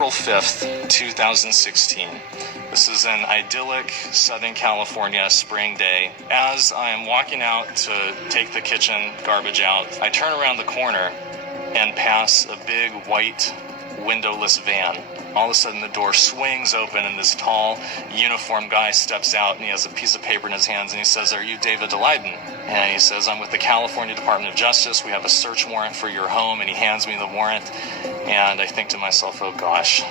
April 5th, 2016. This is an idyllic Southern California spring day. As I am walking out to take the kitchen garbage out, I turn around the corner and pass a big white windowless van. All of a sudden the door swings open and this tall uniformed guy steps out and he has a piece of paper in his hands and he says, "Are you David Daleiden?" And he says, "I'm with the California Department of Justice. We have a search warrant for your home." And he hands me the warrant. And I think to myself, oh gosh,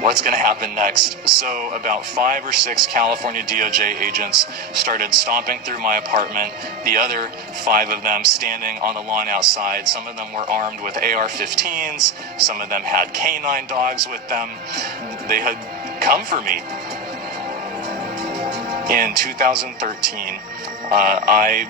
what's going to happen next? So about 5 or 6 California DOJ agents started stomping through my apartment. The other 5 of them standing on the lawn outside. Some of them were armed with AR-15s. Some of them had canine dogs with them. They had come for me. In 2013, I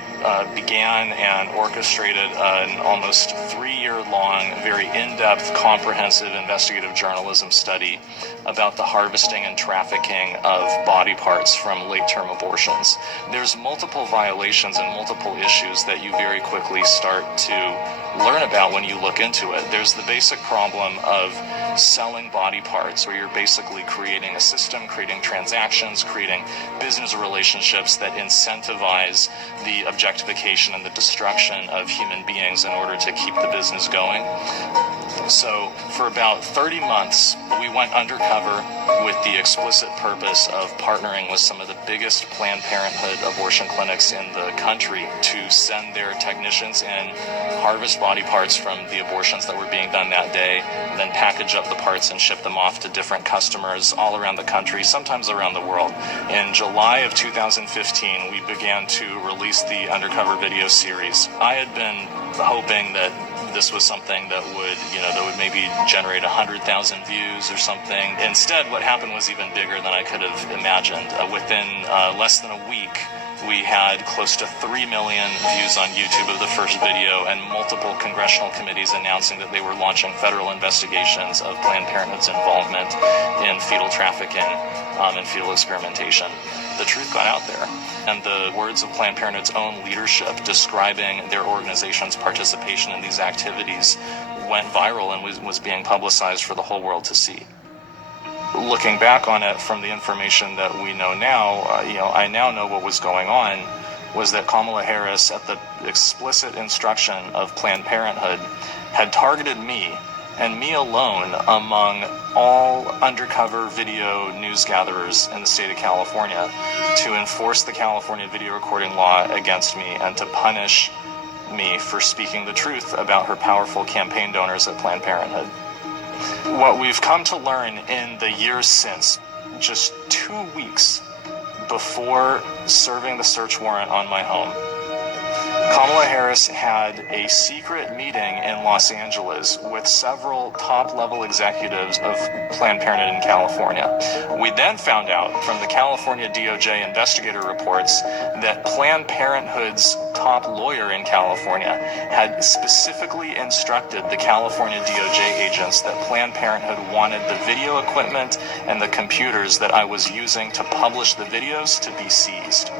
began and orchestrated an almost 3-year-long, very in-depth, comprehensive investigative journalism study about the harvesting and trafficking of body parts from late-term abortions. There's multiple violations and multiple issues that you very quickly start to learn about when you look into it. There's the basic problem of selling body parts, where you're basically creating a system, creating transactions, creating business relationships that incentivize the objectification and the destruction of human beings in order to keep the business going. So for about 30 months, we went undercover with the explicit purpose of partnering with some of the biggest Planned Parenthood abortion clinics in the country to send their technicians in, harvest body parts from the abortions that were being done that day, then package up the parts and ship them off to different customers all around the country, sometimes around the world. In July of 2015, we began to release the Undercover video series. I had been hoping that this was something that would maybe generate 100,000 views or something. Instead, what happened was even bigger than I could have imagined. Within less than a week, we had close to 3 million views on YouTube of the first video, and multiple congressional committees announcing that they were launching federal investigations of Planned Parenthood's involvement in fetal trafficking and fetal experimentation. The truth got out there, and the words of Planned Parenthood's own leadership describing their organization's participation in these activities went viral and was being publicized for the whole world to see. Looking back on it from the information that we know now, I now know what was going on was that Kamala Harris, at the explicit instruction of Planned Parenthood, had targeted me, and me alone, among all undercover video news gatherers in the state of California, to enforce the California video recording law against me and to punish me for speaking the truth about her powerful campaign donors at Planned Parenthood. What we've come to learn in the years since, just 2 weeks before serving the search warrant on my home, Kamala Harris had a secret meeting in Los Angeles with several top-level executives of Planned Parenthood in California. We then found out from the California DOJ investigator reports that Planned Parenthood's top lawyer in California had specifically instructed the California DOJ agents that Planned Parenthood wanted the video equipment and the computers that I was using to publish the videos to be seized,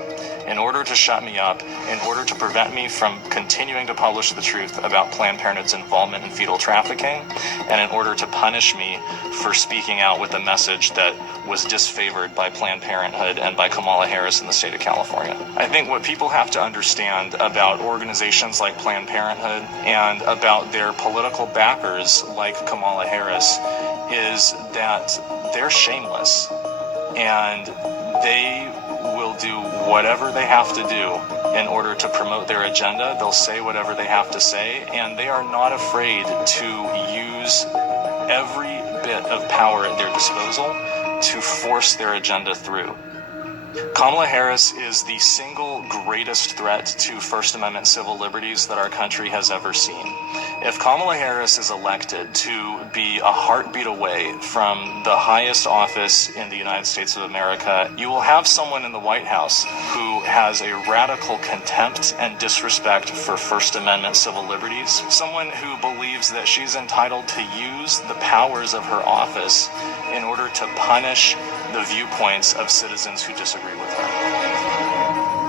in order to shut me up, in order to prevent me from continuing to publish the truth about Planned Parenthood's involvement in fetal trafficking, and in order to punish me for speaking out with a message that was disfavored by Planned Parenthood and by Kamala Harris in the state of California. I think what people have to understand about organizations like Planned Parenthood and about their political backers like Kamala Harris is that they're shameless, and they will do whatever they have to do in order to promote their agenda. They'll say whatever they have to say, and they are not afraid to use every bit of power at their disposal to force their agenda through. Kamala Harris is the single greatest threat to First Amendment civil liberties that our country has ever seen. If Kamala Harris is elected to be a heartbeat away from the highest office in the United States of America, you will have someone in the White House who has a radical contempt and disrespect for First Amendment civil liberties, someone who believes that she's entitled to use the powers of her office in order to punish the viewpoints of citizens who disagree with